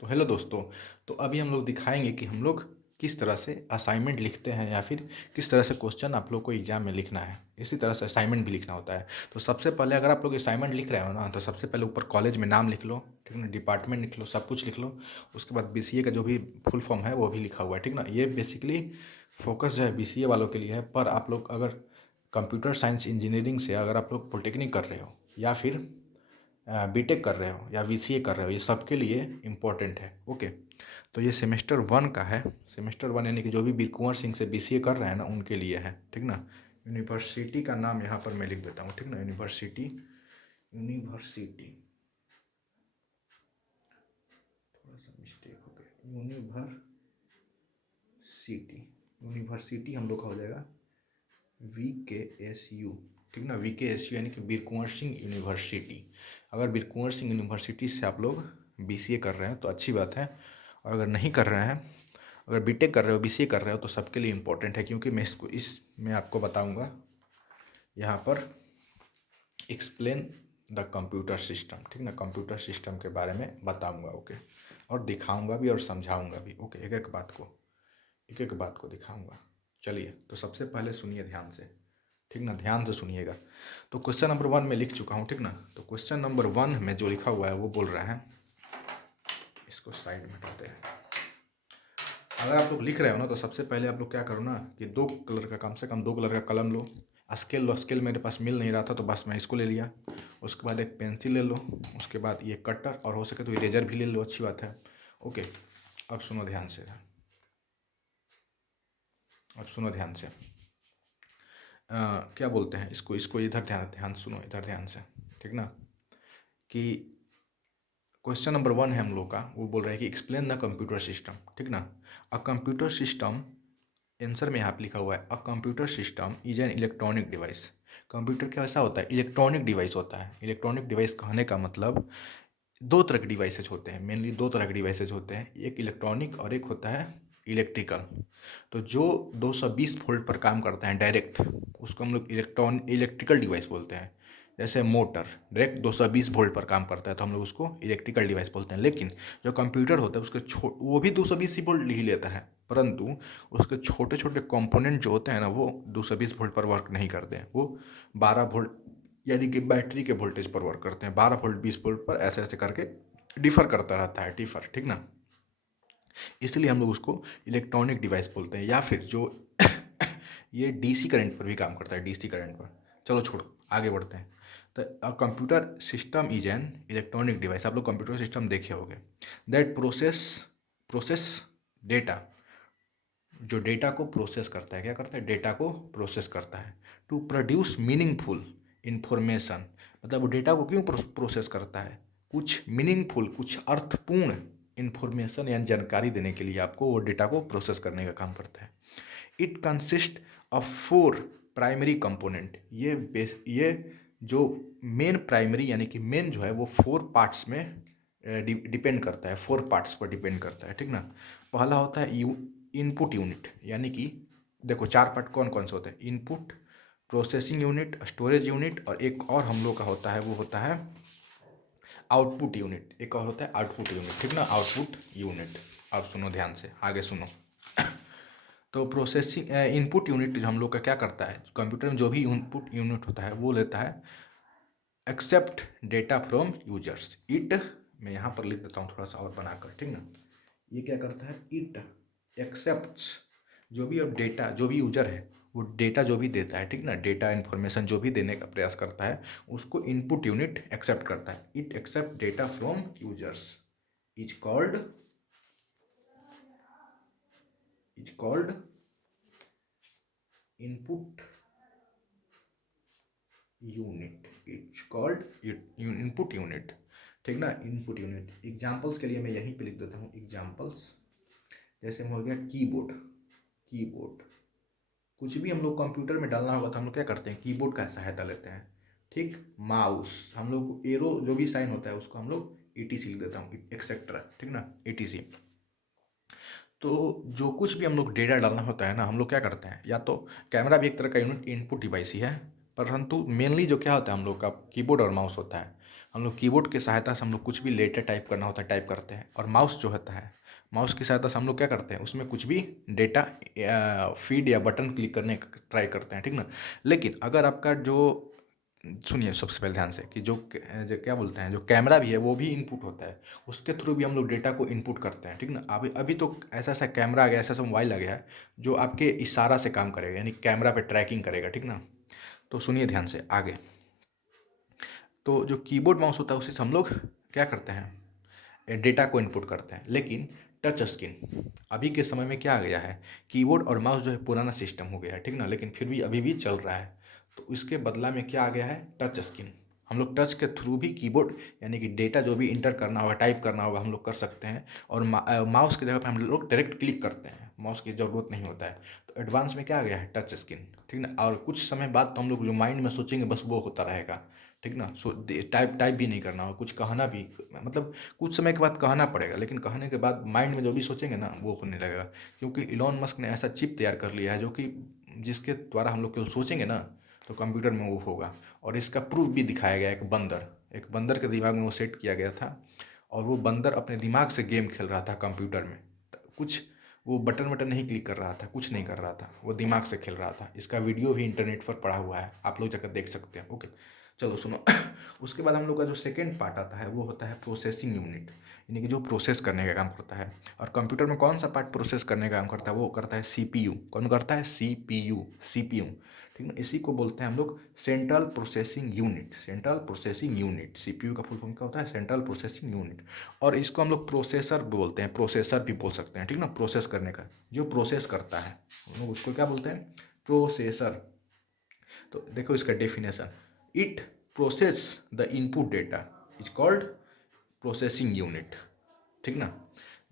तो हेलो दोस्तों। तो अभी हम लोग दिखाएंगे कि हम लोग किस तरह से असाइनमेंट लिखते हैं या फिर किस तरह से क्वेश्चन आप लोग को एग्जाम में लिखना है। इसी तरह से असाइनमेंट भी लिखना होता है। तो सबसे पहले अगर आप लोग असाइनमेंट लिख रहे हो ना, तो सबसे पहले ऊपर कॉलेज में नाम लिख लो, ठीक ना, डिपार्टमेंट लिख लो, सब कुछ लिख लो। उसके बाद बीसीए का जो भी फुल फॉर्म है वो भी लिखा हुआ है, ठीक ना। ये बेसिकली फोकस जो है बीसीए वालों के लिए है। पर आप लोग अगर कंप्यूटर साइंस इंजीनियरिंग से अगर आप लोग पॉलिटेक्निक कर रहे हो या फिर बीटेक कर रहे हो या बीसीए कर रहे हो, ये सबके लिए इम्पोर्टेंट है। ओके। तो ये सेमेस्टर वन का है। सेमेस्टर वन यानी कि जो भी वीर कुंवर सिंह से बीसीए कर रहे हैं ना, उनके लिए है, ठीक ना। यूनिवर्सिटी का नाम यहाँ पर मैं लिख देता हूँ, ठीक ना। यूनिवर्सिटी, यूनिवर्सिटी, थोड़ा सा मिस्टेक हो गया। यूनिवर्सिटी, यूनिवर्सिटी हम लोग का हो जाएगा VKSU, ठीक ना। VKSU यानी कि वीर कुंवर सिंह यूनिवर्सिटी। अगर वीर कुंवर सिंह यूनिवर्सिटी से आप लोग बीसीए कर रहे हैं तो अच्छी बात है। और अगर नहीं कर रहे हैं, अगर बीटेक कर रहे हो, बीसीए कर रहे हो, तो सबके लिए इम्पोर्टेंट है। क्योंकि मैं इसमें आपको बताऊंगा यहाँ पर एक्सप्लेन द कंप्यूटर सिस्टम, ठीक ना। कंप्यूटर सिस्टम के बारे में बताऊंगा, ओके। और दिखाऊंगा भी और समझाऊंगा भी, ओके। एक एक बात को दिखाऊंगा। चलिए, तो सबसे पहले सुनिए ध्यान से, ठीक ना। ध्यान से सुनिएगा। तो क्वेश्चन नंबर वन में लिख चुका हूँ, ठीक ना। तो क्वेश्चन नंबर वन में जो लिखा हुआ है वो बोल रहा है, इसको साइड में हटाते हैं। अगर आप लोग लिख रहे हो ना, तो सबसे पहले आप लोग क्या करो ना कि दो कलर का, कम से कम दो कलर का कलम लो। स्केल लो, स्केल मेरे पास मिल नहीं रहा था तो बस मैं इसको ले लिया। उसके बाद एक पेंसिल ले लो। उसके बाद ये कटर, और हो सके तो इरेजर भी ले लो, अच्छी बात है। ओके। अब सुनो ध्यान से, अब सुनो ध्यान से। क्या बोलते हैं इसको, इसको इधर ध्यान ध्यान सुनो, इधर ध्यान से, ठीक ना। कि क्वेश्चन नंबर वन है हम लोग का, वो बोल रहा है कि एक्सप्लेन द कंप्यूटर सिस्टम, ठीक ना। अ कंप्यूटर सिस्टम, आंसर में यहाँ पे लिखा हुआ है, a computer system is an electronic device. Computer कैसा होता है? इलेक्ट्रॉनिक डिवाइस होता है। इलेक्ट्रॉनिक डिवाइस कहने का मतलब दो तरह के डिवाइसेज होते हैं, मेनली दो तरह के डिवाइसेज होते हैं, एक इलेक्ट्रॉनिक और एक होता है इलेक्ट्रिकल। तो जो 220 वोल्ट पर काम करता है डायरेक्ट, उसको हम लोग इलेक्ट्रिकल डिवाइस बोलते हैं। जैसे मोटर डायरेक्ट 220 वोल्ट पर काम करता है तो हम लोग उसको इलेक्ट्रिकल डिवाइस बोलते हैं। लेकिन जो कंप्यूटर होता है उसके वो भी 220 ही वोल्ट ही लेता है, परंतु उसके छोटे छोटे कंपोनेंट जो होते हैं ना, वो 220 वोल्ट पर वर्क नहीं करते हैं। वो 12 वोल्ट यानी कि बैटरी के वोल्टेज पर वर्क करते हैं। 12 वोल्ट 20 वोल्ट पर ऐसे ऐसे करके डिफर करता रहता है, डिफर, ठीक ना। इसलिए हम लोग उसको इलेक्ट्रॉनिक डिवाइस बोलते हैं। या फिर जो ये डीसी करंट पर भी काम करता है, डीसी करंट पर। चलो छोड़ो, आगे बढ़ते हैं। तो computer system is an electronic device. आप लोग कंप्यूटर सिस्टम देखे होंगे, दैट प्रोसेस डेटा, जो डेटा को प्रोसेस करता है। क्या करता है? डेटा को प्रोसेस करता है। टू प्रोड्यूस मीनिंगफुल इंफॉर्मेशन, मतलब वो डेटा को क्यों प्रोसेस करता है? कुछ मीनिंगफुल, कुछ अर्थपूर्ण इंफॉर्मेशन या जानकारी देने के लिए आपको वो डेटा को प्रोसेस करने का काम करता है। It consist of 4 primary component. ये जो मेन प्राइमरी यानी कि मेन जो है वो 4 पार्ट्स में डिपेंड करता है, 4 पार्ट्स पर डिपेंड करता है, ठीक ना। पहला होता है इनपुट यूनिट, यानी कि देखो 4 पार्ट कौन कौन से होते हैं? Input, processing unit, storage unit, और एक और हम लोग का होता है वो होता है आउटपुट यूनिट। एक और होता है आउटपुट यूनिट, ठीक ना, आउटपुट यूनिट। अब सुनो ध्यान से, आगे सुनो। तो प्रोसेसिंग इनपुट यूनिट जो हम लोग का क्या करता है, कंप्यूटर में जो भी इनपुट यूनिट होता है वो लेता है accept data from users. It, मैं यहाँ पर लिख देता हूँ थोड़ा सा और बनाकर, ठीक ना। ये क्या करता है? इट एक्सेप्ट्स, जो भी अब डेटा, जो भी यूजर है वो डेटा जो भी देता है, ठीक ना, डेटा इन्फॉर्मेशन जो भी देने का प्रयास करता है उसको इनपुट यूनिट एक्सेप्ट करता है। It accept data from users is called, input unit, it's called input unit, ठीक ना, इनपुट यूनिट। एग्जाम्पल्स के लिए मैं यहीं पे लिख देता हूँ एग्जाम्पल्स। जैसे हो गया कीबोर्ड, कीबोर्ड कुछ भी हम लोग कंप्यूटर में डालना होगा तो हम लोग क्या करते हैं? कीबोर्ड का सहायता लेते हैं, ठीक। माउस, हम लोग एरो जो भी साइन होता है उसको हम लोग ETC लिख देता हूँ, एक्सेट्रा, ठीक ना, ETC। तो जो कुछ भी हम लोग डेटा डालना होता है ना, हम लोग क्या करते हैं? या तो कैमरा भी एक तरह का यूनिट इनपुट डिवाइस ही है, परंतु मेनली जो क्या होता है हम लोग का कीबोर्ड और माउस होता है। हम लोग कीबोर्ड की सहायता से हम लोग कुछ भी लेटर टाइप करना होता है टाइप करते हैं, और माउस जो होता है, माउस की सहायता से हम लोग क्या करते हैं, उसमें कुछ भी डेटा फीड या बटन क्लिक करने का ट्राई करते हैं, ठीक ना। लेकिन अगर आपका जो, सुनिए सबसे पहले ध्यान से, कि जो क्या बोलते हैं, जो कैमरा भी है वो भी इनपुट होता है, उसके थ्रू भी हम लोग डेटा को इनपुट करते हैं, ठीक ना। अभी अभी तो ऐसा ऐसा कैमरा आ गया, ऐसा ऐसा मोबाइल आ गया है जो आपके इशारा से काम करेगा, यानी कैमरा पे ट्रैकिंग करेगा, ठीक ना। तो सुनिए ध्यान से आगे। तो जो कीबोर्ड माउस होता है उसी से हम लोग क्या करते हैं, डेटा को इनपुट करते हैं। लेकिन टच स्क्रीन अभी के समय में क्या आ गया है, कीबोर्ड और माउस जो है पुराना सिस्टम हो गया है, ठीक ना, लेकिन फिर भी अभी भी चल रहा है। तो इसके बदला में क्या आ गया है, टच स्क्रीन। हम लोग टच के थ्रू भी कीबोर्ड यानी कि डेटा जो भी इंटर करना होगा, टाइप करना होगा, हम लोग कर सकते हैं। और माउस की जगह पे हम लोग डायरेक्ट क्लिक करते हैं, माउस की ज़रूरत नहीं होता है। तो एडवांस में क्या आ गया है, टच स्क्रीन, ठीक ना। और कुछ समय बाद तो हम लोग जो माइंड में सोचेंगे बस वो होता रहेगा, ठीक ना। टाइप टाइप भी नहीं करना होगा, कुछ कहना भी, मतलब कुछ समय के बाद कहना पड़ेगा, लेकिन कहने के बाद माइंड में जो भी सोचेंगे ना वो होने लगेगा। क्योंकि इलॉन मस्क ने ऐसा चिप तैयार कर लिया है जो कि जिसके द्वारा हम लोग केवल सोचेंगे ना तो कंप्यूटर में वो होगा। और इसका प्रूफ भी दिखाया गया, एक बंदर के दिमाग में वो सेट किया गया था, और वो बंदर अपने दिमाग से गेम खेल रहा था कंप्यूटर में। कुछ वो बटन वटन नहीं क्लिक कर रहा था, कुछ नहीं कर रहा था, वो दिमाग से खेल रहा था। इसका वीडियो भी इंटरनेट पर पड़ा हुआ है, आप लोग जाकर देख सकते हैं। ओके, चलो सुनो। उसके बाद हम लोग का जो सेकेंड पार्ट आता है वो होता है प्रोसेसिंग यूनिट, यानी कि जो प्रोसेस करने का काम करता है। और कंप्यूटर में कौन सा पार्ट प्रोसेस करने का काम करता है, वो करता है सीपीयू। कौन करता है, सीपीयू, ठीक है। इसी को बोलते हैं हम लोग central processing unit, central processing unit. CPU का फुल फॉर्म क्या होता है, सेंट्रल प्रोसेसिंग यूनिट। और इसको हम लोग प्रोसेसर बोलते हैं, प्रोसेसर भी बोल सकते हैं, ठीक ना। प्रोसेस करने का, जो प्रोसेस करता है हम लोग उसको क्या बोलते हैं, प्रोसेसर। तो देखो इसका definition, it process the input data is called processing unit, ठीक ना।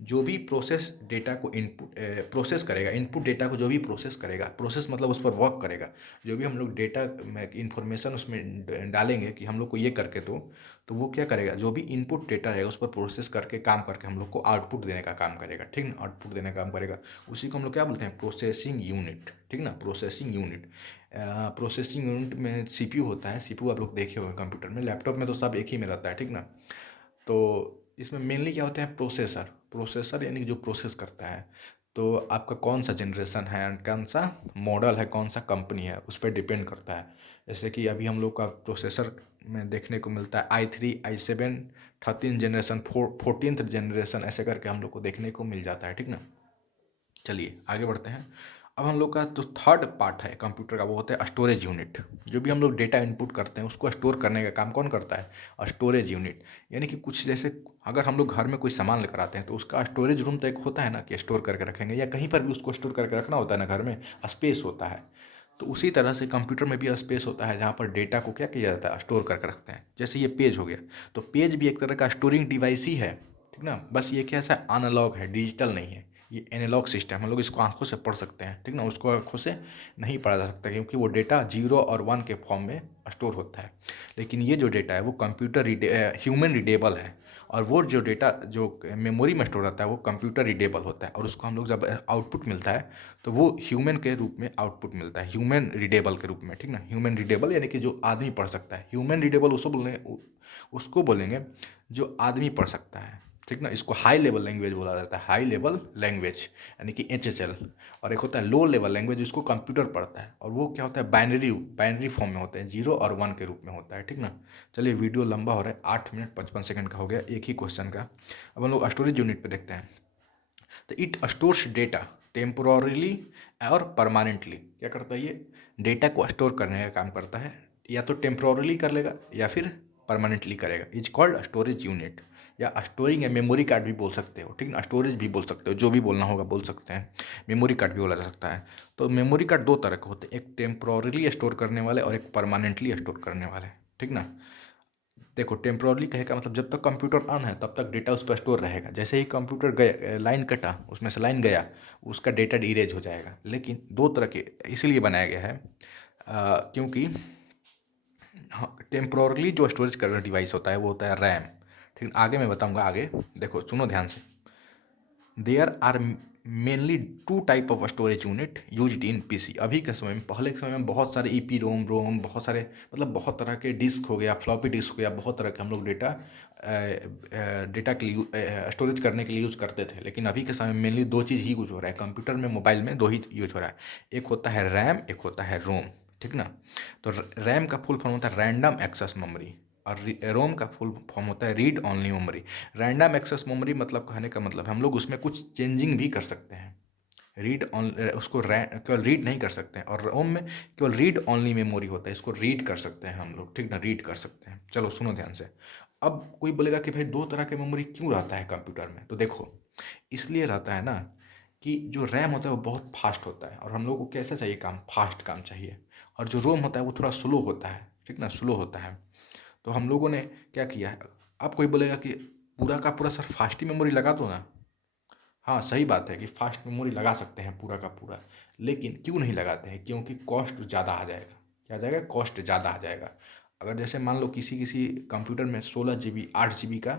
जो भी प्रोसेस डेटा को इनपुट प्रोसेस करेगा, इनपुट डेटा को जो भी प्रोसेस करेगा, प्रोसेस मतलब उस पर वर्क करेगा। जो भी हम लोग डेटा में इंफॉर्मेशन उसमें डालेंगे कि हम लोग को ये करके दो, तो वो क्या करेगा, जो भी इनपुट डेटा रहेगा उस पर प्रोसेस करके काम करके हम लोग को आउटपुट देने का काम करेगा, ठीक ना। आउटपुट देने का काम करेगा, उसी को हम लोग क्या बोलते हैं, प्रोसेसिंग यूनिट, ठीक ना, प्रोसेसिंग यूनिट। प्रोसेसिंग यूनिट में सीपीयू होता है, सीपीयू आप लोग देखे होंगे कंप्यूटर में, लैपटॉप में तो सब एक ही में रहता है, ठीक ना। तो इसमें मेनली क्या होते हैं, प्रोसेसर यानी कि जो प्रोसेस करता है। तो आपका कौन सा जनरेशन है, कौन सा मॉडल है, कौन सा कंपनी है, उस पर डिपेंड करता है। जैसे कि अभी हम लोग का प्रोसेसर में देखने को मिलता है i3 i7 13 generation, 14th generation, ऐसे करके हम लोग को देखने को मिल जाता है, ठीक ना। चलिए आगे बढ़ते हैं। अब हम लोग का जो थर्ड पार्ट है कंप्यूटर का वो होता है स्टोरेज यूनिट। जो भी हम लोग डेटा इनपुट करते हैं उसको स्टोर करने का काम कौन करता है, स्टोरेज यूनिट। यानी कि कुछ जैसे अगर हम लोग घर में कोई सामान लेकर आते हैं तो उसका स्टोरेज रूम तो एक होता है ना कि स्टोर करके रखेंगे, या कहीं पर भी उसको स्टोर करके रखना होता है ना, घर में स्पेस होता है। तो उसी तरह से कंप्यूटर में भी स्पेस होता है जहाँ पर डेटा को क्या किया जाता है, स्टोर करके रखते हैं। जैसे ये पेज हो गया, तो पेज भी एक तरह का स्टोरिंग डिवाइस ही है, ठीक ना। बस ये कैसा एनालॉग है, डिजिटल नहीं है, ये एनालॉग सिस्टम। हम लोग इसको आंखों से पढ़ सकते हैं, ठीक ना। उसको आंखों से नहीं पढ़ा जा सकता क्योंकि वो डेटा 0 और 1 के फॉर्म में स्टोर होता है। लेकिन ये जो डेटा है वो ह्यूमन रीडेबल है। और वो जो डेटा जो मेमोरी में स्टोर रहता है वो कंप्यूटर रीडेबल होता है। और उसको हम लोग जब आउटपुट मिलता है तो वो ह्यूमन के रूप में आउटपुट मिलता है, ह्यूमन रीडेबल के रूप में, ठीक ना। ह्यूमन रीडेबल यानी कि जो आदमी पढ़ सकता है। ह्यूमन रीडेबल उसको बोलेंगे जो आदमी पढ़ सकता है, ठीक ना। इसको हाई लेवल लैंग्वेज बोला जाता है, हाई लेवल लैंग्वेज यानी कि HHL। और एक होता है लो लेवल लैंग्वेज, जिसको कंप्यूटर पढ़ता है, और वो क्या होता है, बाइनरी फॉर्म में होता है, 0 और 1 के रूप में होता है, ठीक ना। चलिए वीडियो लंबा हो रहा है, 8 मिनट 55 सेकंड का हो गया एक ही क्वेश्चन का। अब हम लोग स्टोरेज यूनिट पे देखते हैं। तो इट स्टोर्स डेटा टेम्पोररीली और परमानेंटली। क्या करता है, ये डेटा को स्टोर करने का काम करता है, या तो टेम्पोररीली कर लेगा या फिर परमानेंटली करेगा। इज कॉल्ड स्टोरेज यूनिट, या स्टोरिंग या मेमोरी कार्ड भी बोल सकते हो, ठीक ना। स्टोरेज भी बोल सकते हो, जो भी बोलना होगा बोल सकते हैं। मेमोरी कार्ड भी बोला जा सकता है। तो मेमोरी कार्ड दो तरह के होते हैं, एक टेम्पोररीली स्टोर करने वाले और एक परमानेंटली स्टोर करने वाले, ठीक ना। देखो टेम्पोरली कहे का मतलब जब तक कंप्यूटर ऑन है तब तक डेटा उस पर स्टोर रहेगा। जैसे ही कंप्यूटर गया, लाइन कटा, उसमें से लाइन गया, उसका डेटा इरेज हो जाएगा। लेकिन दो तरह के इसीलिए बनाया गया है क्योंकि टेम्पोरली जो स्टोरेज कर रहा डिवाइस होता है वो होता है रैम, ठीक। आगे मैं बताऊंगा, आगे देखो सुनो ध्यान से। There are mainly two type of storage unit used in PC. अभी के समय में, पहले के समय में बहुत सारे ईपी रोम रोम, बहुत सारे मतलब बहुत तरह के डिस्क हो गया, फ्लॉपी डिस्क हो गया, बहुत तरह के हम लोग डेटा के लिए स्टोरेज करने के लिए यूज़ करते थे। लेकिन अभी के समय में मेनली दो चीज़ ही यूज हो रहा है कंप्यूटर में, मोबाइल में, दो ही यूज हो रहा है। एक होता है रैम, एक होता है रोम, ठीक ना। तो रैम का फुल फॉर्म होता है रैंडम एक्सेस मेमोरी, और रोम का फुल फॉर्म होता है read only memory. Random access memory मतलब कहने का मतलब हम लोग उसमें कुछ चेंजिंग भी कर सकते हैं। रीड ऑन उसको केवल रीड नहीं कर सकते हैं, और रोम में केवल रीड ओनली मेमोरी होता है, इसको रीड कर सकते हैं हम लोग, ठीक ना, रीड कर सकते हैं। चलो सुनो ध्यान से। अब कोई बोलेगा कि भाई दो तरह के मेमोरी क्यों रहता है कंप्यूटर में, तो देखो इसलिए रहता है ना कि जो रैम होता है वो बहुत फास्ट होता है, और हम लोग को कैसा चाहिए काम, फास्ट काम चाहिए। और जो रोम होता है वो थोड़ा स्लो होता है, ठीक ना, स्लो होता है। तो हम लोगों ने क्या किया है, अब कोई बोलेगा कि पूरा का पूरा सर फास्ट ही मेमोरी लगा दो ना। हाँ सही बात है कि फास्ट मेमोरी लगा सकते हैं पूरा का पूरा, लेकिन क्यों नहीं लगाते हैं, क्योंकि कॉस्ट ज़्यादा आ जाएगा। क्या आ जाएगा, कॉस्ट ज़्यादा आ जाएगा। अगर जैसे मान लो किसी किसी कंप्यूटर में 16 GB 8 GB का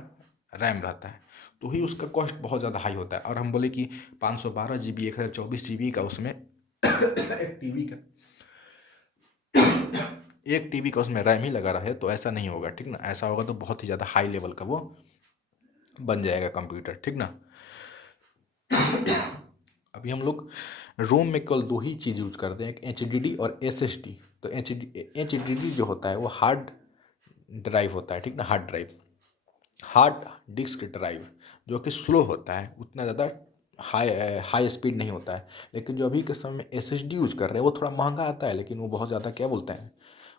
रैम रहता है, तो ही उसका कॉस्ट बहुत ज़्यादा हाई होता है। और हम बोले कि 512 GB 1024 GB का उसमें एक टीवी का एक टीवी का उसमें रैम ही लगा रहे, तो ऐसा नहीं होगा, ठीक ना। ऐसा होगा तो बहुत ही ज़्यादा हाई लेवल का वो बन जाएगा कंप्यूटर, ठीक ना। अभी हम लोग रोम में केवल दो ही चीज़ यूज करते हैं, एक HDD और SSD। तो HDD जो होता है वो हार्ड ड्राइव होता है, ठीक ना, hard drive, hard disk drive, जो कि स्लो होता है, उतना ज़्यादा हाई हाई स्पीड नहीं होता है। लेकिन जो अभी के समय में SSD यूज कर रहे हैं वो थोड़ा महंगा आता है, लेकिन वो बहुत ज़्यादा क्या बोलते हैं,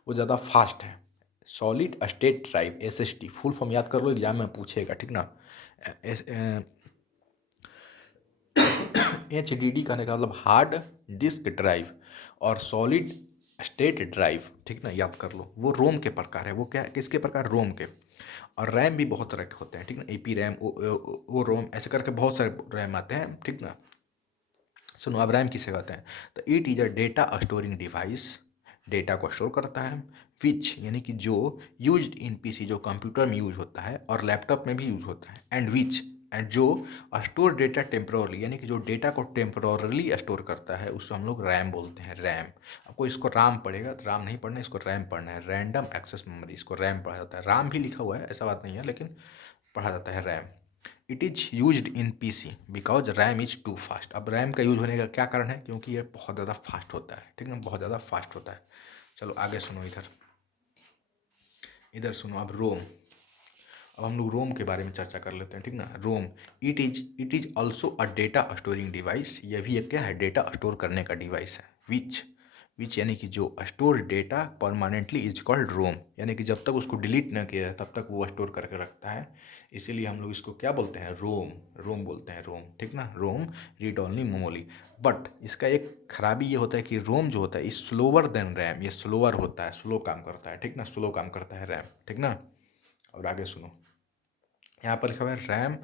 वो ज़्यादा फास्ट है। Solid state drive, SSD full form याद कर लो, एग्जाम में पूछेगा, ठीक ना। HDD कहने का मतलब हार्ड डिस्क ड्राइव, और सॉलिड स्टेट ड्राइव, ठीक ना, याद कर लो। वो रोम के प्रकार है, वो क्या किसके प्रकार, रोम के। और रैम भी बहुत तरह के होते हैं, ठीक ना, AP रैम, ओ रोम, ऐसे करके बहुत सारे रैम आते हैं, ठीक ना। सुनो अब रैम किसे कहते हैं, तो it is a data storing device, data को स्टोर करता है, विच यानी कि जो यूज्ड इन पीसी, जो कंप्यूटर में यूज होता है और लैपटॉप में भी यूज होता है, एंड विच एंड जो स्टोर डेटा टेम्पोरली, यानी कि जो डेटा को टेम्पोरली स्टोर करता है, उसको हम लोग रैम बोलते हैं, रैम। आपको इसको राम पढ़ेगा, तो राम नहीं पढ़ना है, इसको रैम पढ़ना है, रैंडम एक्सेस मेमोरी, इसको रैम पढ़ा जाता है। राम भी लिखा हुआ है, ऐसा बात नहीं है, लेकिन पढ़ा जाता है RAM. It is used in PC because RAM is too fast. अब रैम का यूज होने का क्या कारण है, क्योंकि ये बहुत ज़्यादा फास्ट होता है, ठीक ना, बहुत ज़्यादा फास्ट होता है। चलो आगे सुनो, इधर इधर सुनो अब रोम। अब हम लोग रोम के बारे में चर्चा कर लेते हैं, ठीक ना। ROM, it is also a data storing device, ये भी एक क्या है, डेटा स्टोर करने का डिवाइस है। विच यानी कि जो store data permanently is called ROM, यानी कि जब तक उसको डिलीट न किया जाए तब तक वो स्टोर करके रखता है। इसीलिए हम लोग इसको क्या बोलते हैं, रोम, रोम बोलते हैं, रोम, ठीक ना, रोम, रीड ओनली मेमोरी। बट इसका एक खराबी ये होता है कि रोम जो होता है इज स्लोअर देन रैम, ये स्लोअर होता है, स्लो काम करता है, ठीक ना, स्लो काम करता है रैम, ठीक ना। और आगे सुनो, यहाँ पर लिखा हुआ है रैम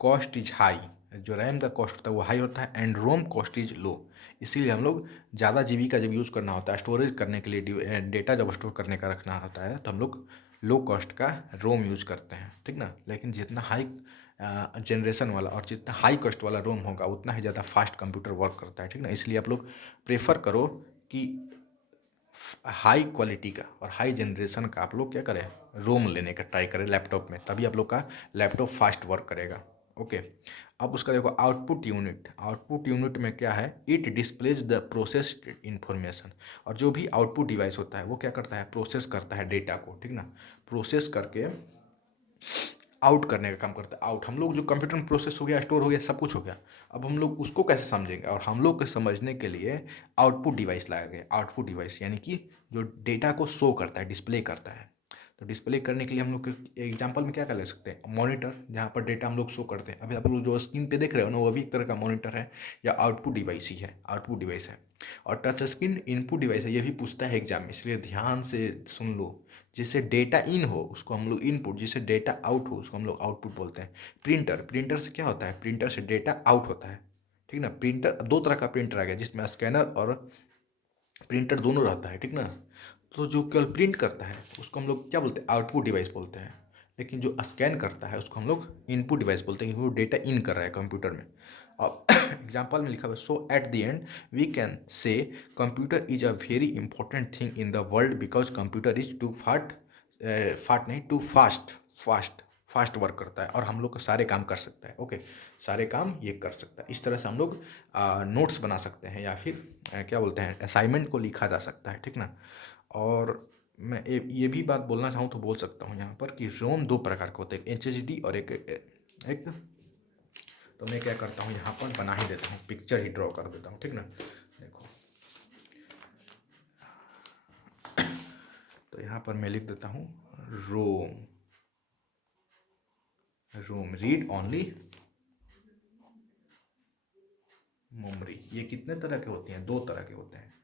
कॉस्ट इज हाई, जो रैम का कॉस्ट होता है वो हाई होता है, and ROM cost is low. इसीलिए हम लोग ज़्यादा जीबी का जब यूज़ करना होता है, स्टोरेज करने के लिए, डेटा जब स्टोर करने का रखना होता है, तो हम लोग लो कॉस्ट का रोम यूज़ करते हैं, ठीक ना। लेकिन जितना हाई जनरेशन वाला और जितना हाई कॉस्ट वाला रोम होगा उतना ही ज़्यादा फास्ट कंप्यूटर वर्क करता है, ठीक ना। इसलिए आप लोग प्रेफर करो कि हाई क्वालिटी का और हाई जनरेशन का आप लोग क्या करें, रोम लेने का ट्राई करें लैपटॉप में, तभी आप लोग का लैपटॉप फास्ट वर्क करेगा। ओके, अब उसका देखो आउटपुट यूनिट, आउटपुट यूनिट में क्या है, it displays the processed information. और जो भी आउटपुट डिवाइस होता है वो क्या करता है, प्रोसेस करता है डेटा को, ठीक ना, प्रोसेस करके आउट करने का काम करता है। आउट, हम लोग जो कंप्यूटर में प्रोसेस हो गया, स्टोर हो गया, सब कुछ हो गया, अब हम लोग उसको कैसे समझेंगे, और हम लोग को समझने के लिए आउटपुट डिवाइस लाया गया। आउटपुट डिवाइस यानी कि जो डेटा को शो करता है, डिस्प्ले करता है। तो डिस्प्ले करने के लिए हम लोग एग्जांपल में क्या कर ले सकते हैं, मॉनिटर, जहाँ पर डेटा हम लोग शो करते हैं। अभी आप लोग जो स्क्रीन पे देख रहे हो ना, वो भी एक तरह का मॉनिटर है या आउटपुट डिवाइस ही है, आउटपुट डिवाइस है। और टच स्क्रीन इनपुट डिवाइस है, ये भी पूछता है एग्जाम में, इसलिए ध्यान से सुन लो। जिससे डेटा इन हो उसको हम लोग इनपुट, जिससे डेटा आउट हो उसको हम लोग आउटपुट बोलते हैं। प्रिंटर, प्रिंटर से क्या होता है, प्रिंटर से डेटा आउट होता है, ठीक ना। प्रिंटर, दो तरह का प्रिंटर आ गया जिसमें स्कैनर और प्रिंटर दोनों रहता है, ठीक ना। तो जो केवल प्रिंट करता है उसको हम लोग क्या बोलते हैं, आउटपुट डिवाइस बोलते हैं। लेकिन जो स्कैन करता है उसको हम लोग इनपुट डिवाइस बोलते हैं, क्योंकि वो डेटा इन कर रहा है कंप्यूटर में। अब एग्जाम्पल में लिखा हुआ है, so at the end we can say computer is a very important thing in the world because computer is too fast नहीं, टू फास्ट वर्क करता है और हम लोग का सारे काम कर सकता है। ओके, सारे काम ये कर सकता है। इस तरह से हम लोग नोट्स बना सकते हैं, या फिर क्या बोलते हैं, असाइनमेंट को लिखा जा सकता है, ठीक ना। और मैं ये भी बात बोलना चाहूँ तो बोल सकता हूँ यहाँ पर कि रोम दो प्रकार के होते हैं, HHD और एक। तो मैं क्या करता हूँ, यहाँ पर बना ही देता हूँ, पिक्चर ही ड्रॉ कर देता हूँ, ठीक ना। देखो, तो यहाँ पर मैं लिख देता हूँ रोम। Read only memory. ये कितने तरह के होते हैं? दो तरह के होते हैं।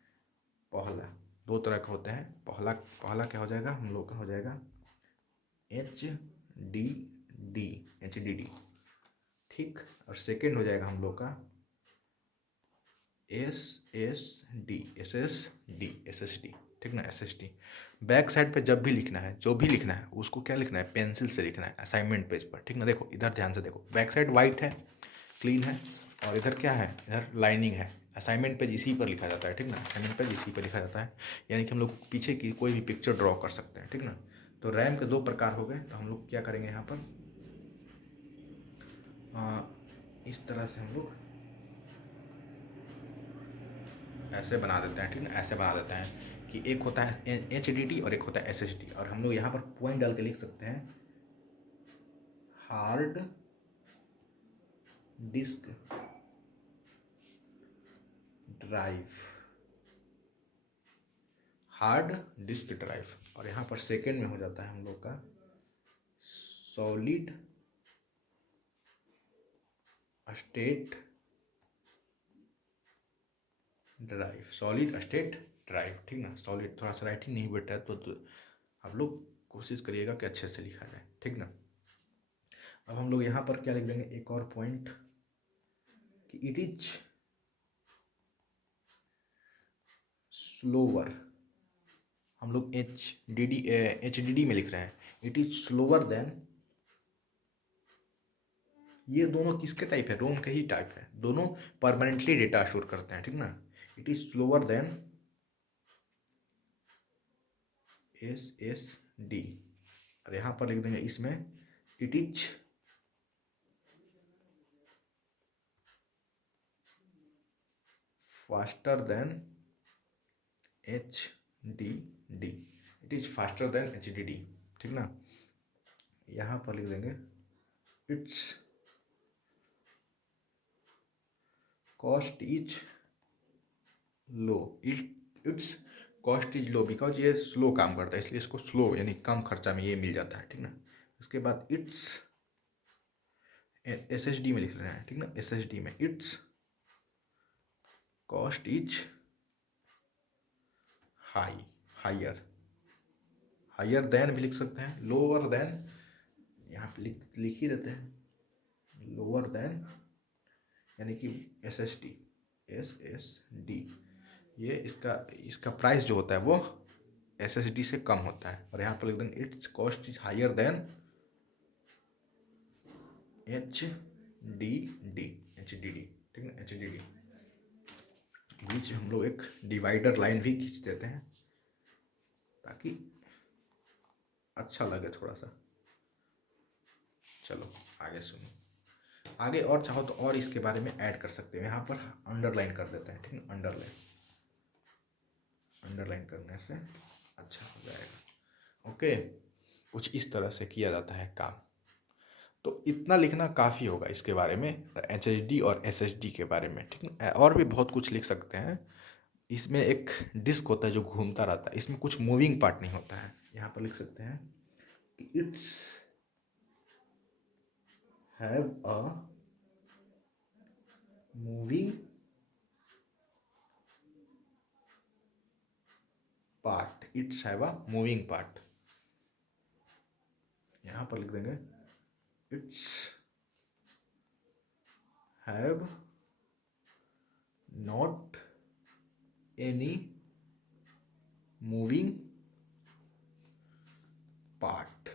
पहला, दो तरह के होते हैं। पहला क्या हो जाएगा, हम लोग का हो जाएगा HDD, ठीक। और सेकंड हो जाएगा हम लोग का SSD, ठीक ना, SSD। बैक साइड पे जब भी लिखना है, जो भी लिखना है उसको क्या लिखना है, पेंसिल से लिखना है असाइनमेंट पेज पर, ठीक ना। देखो इधर ध्यान से देखो, बैक साइड वाइट है, क्लीन है, और इधर क्या है, इधर लाइनिंग है। असाइनमेंट पेज इसी पर लिखा जाता है, ठीक ना, असाइनमेंट पेज इसी पर लिखा जाता है। यानी कि हम लोग पीछे की कोई भी पिक्चर ड्रॉ कर सकते हैं, ठीक ना। तो रैम के दो प्रकार हो गए। तो हम लोग क्या करेंगे यहाँ पर, इस तरह से हम लोग ऐसे बना देते हैं, ठीक ना, ऐसे बना देते हैं कि एक होता है HDD और एक होता है SSD। और हम लोग यहाँ पर पॉइंट डाल के लिख सकते हैं hard disk drive, hard disk drive. और यहाँ पर सेकेंड में हो जाता है हम लोग का सॉलिड स्टेट ड्राइव, ठीक ना। सॉलिड, थोड़ा सा राइटिंग नहीं बैठा है तो आप लोग कोशिश करिएगा कि अच्छे से लिखा जाए, ठीक ना। अब हम लोग यहाँ पर क्या लिख देंगे, एक और पॉइंट कि इट इज स्लोअर। हम लोग HDD में लिख रहे हैं, इट इज स्लोअर देन। ये दोनों किसके टाइप है, रोम के ही टाइप है, दोनों परमानेंटली डेटा स्टोर करते हैं, ठीक ना। It is slower then SSD। और यहाँ पर लिख देंगे इसमें it is faster than HDD, it is faster than HDD, ठीक ना। यहाँ पर लिख देंगे its cost is low, it's cost is low because ये स्लो काम करता है, इसलिए इसको स्लो यानी कम खर्चा में ये मिल जाता है, ठीक ना। उसके बाद इट्स SSD में लिख रहे हैं, ठीक ना, SSD में its cost is higher, higher than भी लिख सकते हैं, लोअर देन यहाँ पे लिख ही देते हैं, लोअर देन यानी कि SSD। ये इसका प्राइस जो होता है वो SSD से कम होता है। और यहाँ पर लिख देंगे its cost is higher than HDD, ठीक है, HDD। बीच हम लोग एक डिवाइडर लाइन भी खींच देते हैं ताकि अच्छा लगे थोड़ा सा। चलो आगे सुनो, आगे और चाहो तो और इसके बारे में ऐड कर सकते हैं। यहाँ पर अंडरलाइन कर देते हैं, ठीक है, अंडरलाइन करने से अच्छा हो जाएगा। ओके, कुछ इस तरह से किया जाता है काम। तो इतना लिखना काफ़ी होगा इसके बारे में, HDD और SSD के बारे में, ठीक है। और भी बहुत कुछ लिख सकते हैं। इसमें एक डिस्क होता है जो घूमता रहता है, इसमें कुछ मूविंग पार्ट नहीं होता है। यहाँ पर लिख सकते हैं कि it's have a moving part, it's have a moving part. यहाँ पर लिख देंगे it's have not any moving part.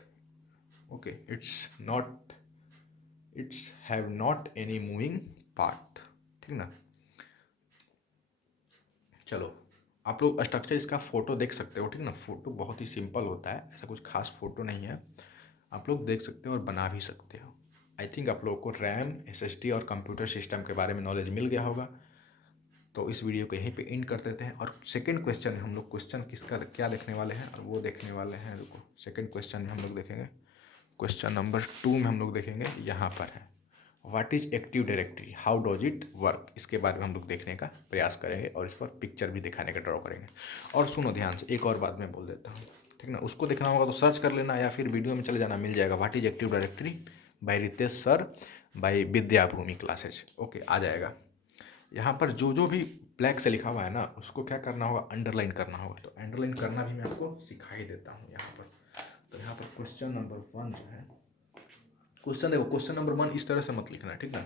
Okay, it's have not any moving part, ठीक ना। चलो, आप लोग स्ट्रक्चर इसका फ़ोटो देख सकते हो, ठीक ना। फ़ोटो बहुत ही सिंपल होता है, ऐसा कुछ खास फ़ोटो नहीं है, आप लोग देख सकते हो और बना भी सकते हो। आई थिंक आप लोगों को रैम, एसएसडी और कंप्यूटर सिस्टम के बारे में नॉलेज मिल गया होगा। तो इस वीडियो को यहीं पे एंड कर देते हैं और सेकंड क्वेश्चन में हम लोग क्वेश्चन किसका क्या लिखने वाले हैं और वो देखने वाले हैं। रुको, सेकंड क्वेश्चन में हम लोग देखेंगे, क्वेश्चन नंबर 2 में हम लोग देखेंगे, यहाँ पर है what is active directory, how does it work, इसके बारे में हम लोग देखने का प्रयास करेंगे और इस पर पिक्चर भी दिखाने का ड्रॉ करेंगे। और सुनो ध्यान से, एक और बात मैं बोल देता हूँ, ठीक ना। उसको देखना होगा तो सर्च कर लेना या फिर वीडियो में चले जाना, मिल जाएगा what is active directory by Ritesh sir by Vidyabhumi classes. Okay, आ जाएगा। यहाँ पर जो जो भी ब्लैक से लिखा हुआ है ना, उसको क्या करना होगा, अंडरलाइन करना होगा। तो अंडरलाइन करना भी मैं आपको सिखाई देता हूँ यहाँ पर। तो यहाँ पर क्वेश्चन नंबर 1 जो है, क्वेश्चन देखो, क्वेश्चन नंबर 1 इस तरह से मत लिखना है, ठीक ना।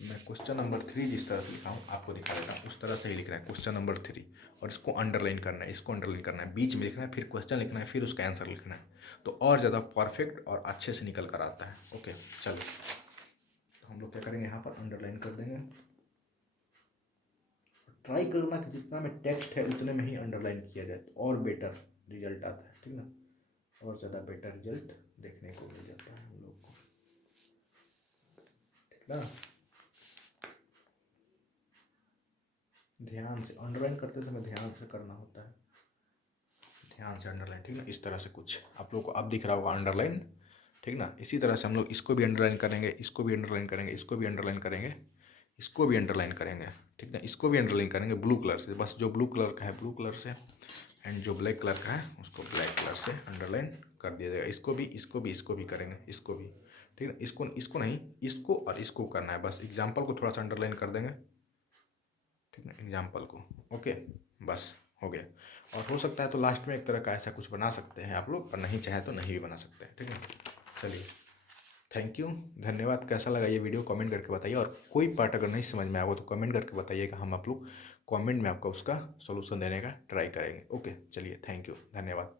मैं क्वेश्चन नंबर 3 जिस तरह से लिखा हूँ आपको दिखा देता हूँ, उस तरह से ही लिखना है क्वेश्चन नंबर 3। और इसको अंडरलाइन करना है, इसको अंडरलाइन करना है, बीच में लिखना है, फिर क्वेश्चन लिखना है, फिर उसका आंसर लिखना है। तो और ज़्यादा परफेक्ट और अच्छे से निकल कर आता है। ओके, चलो, तो हम लोग क्या करेंगे, यहाँ पर अंडरलाइन कर देंगे। ट्राई करना कि जितना में टेक्स्ट है उतने में ही अंडरलाइन किया जाए तो और बेटर रिजल्ट आता है, ठीक ना। और ज़्यादा बेटर रिजल्ट देखने को मिल जाता है हम लोग को, ठीक ना। ध्यान से अंडरलाइन करते समय ध्यान से करना होता है, ध्यान से अंडरलाइन, ठीक ना। इस तरह से कुछ आप लोग को अब दिख रहा होगा अंडरलाइन, ठीक ना। इसी तरह से हम लोग इसको भी अंडरलाइन करेंगे, इसको भी अंडरलाइन करेंगे, इसको भी अंडरलाइन करेंगे, इसको भी अंडरलाइन करेंगे, ठीक ना। इसको भी अंडरलाइन करेंगे ब्लू कलर से, बस जो ब्लू कलर का है ब्लू कलर से, एंड जो ब्लैक कलर का है उसको ब्लैक कलर से अंडरलाइन कर दिया जाएगा। इसको भी, इसको भी, इसको भी करेंगे, इसको भी, ठीक है। इसको नहीं, इसको और इसको करना है, बस एग्जाम्पल को थोड़ा सा अंडरलाइन कर देंगे, ठीक है, एग्जाम्पल को। ओके, बस हो गया। और हो सकता है तो लास्ट में एक तरह का ऐसा कुछ बना सकते हैं आप लोग, और नहीं चाहे तो नहीं भी बना सकते हैं, ठीक है। चलिए, थैंक यू, धन्यवाद। कैसा लगा ये वीडियो कमेंट करके बताइए, और कोई पार्ट अगर नहीं समझ में आया हो तो कमेंट करके बताइएगा, हम आप लोग कमेंट में आपका उसका सॉल्यूशन देने का ट्राई करेंगे। ओके, चलिए, थैंक यू, धन्यवाद।